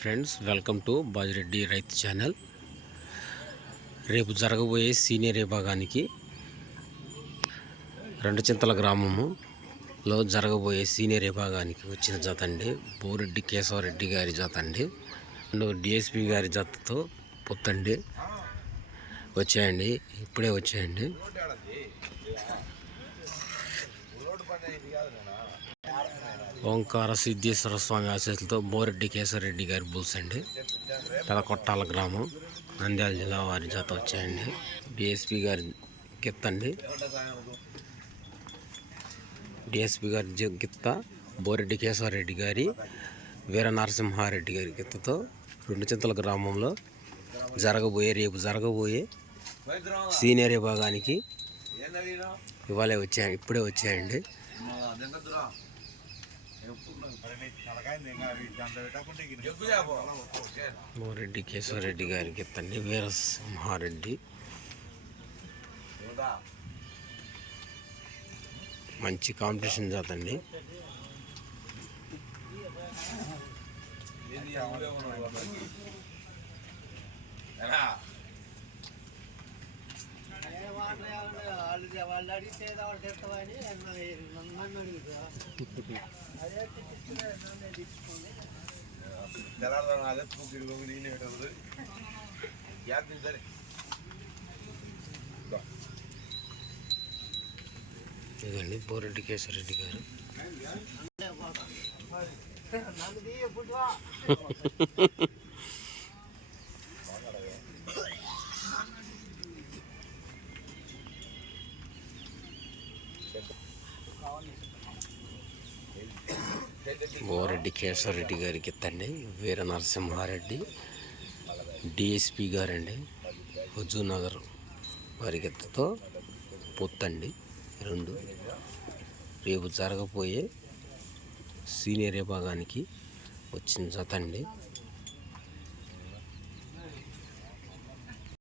Friends, welcome to Bajireddy రైతు channel. రేపు జరగబోయే సీనియర్ విభాగానికి రెండుచింతల గ్రామములో జరగబోయే సీనియర్ విభాగానికి వచ్చిన జత అండి. బోరెడ్డి కేశవరెడ్డి గారి జత అండి. డిఎస్పి గారి జతతో పొత్తండి వచ్చాయండి. ఇప్పుడే వచ్చాయండి. ఓంకార సిద్ధేశ్వర స్వామి ఆశీస్సులతో బోరెడ్డి కేశవరెడ్డి గారి బుల్స్ అండి. పెదకొట్టాల గ్రామం, నంద్యాల జిల్లా వారి జత వచ్చాయండి. డిఎస్పి గారి గిత్త అండి. డిఎస్పి గారి గిత్త బోరెడ్డి కేశవరెడ్డి గారి వీర నరసింహారెడ్డి గారి గిత్తతో రెండుచింతల గ్రామంలో రేపు జరగబోయే సీనియర్ విభాగానికి ఇప్పుడే వచ్చాయండి. బోరెడ్డి కేశవరెడ్డి గారికి ఎత్తండి. వీరసింహారెడ్డి మంచి కాంపిటీషన్ జాతండి. ఇదండి బోరెడ్డి కేశవరెడ్డి గారు. బోరెడ్డి కేశవరెడ్డి గారికి ఎత్తండి. వీర నరసింహారెడ్డి డిఎస్పి గారండి, హుజూర్నగర్ వారికి ఎత్తతో పొత్తండి. రెండు రేపు జరగబోయే సీనియర్ విభాగానికి వచ్చిన జత అండి.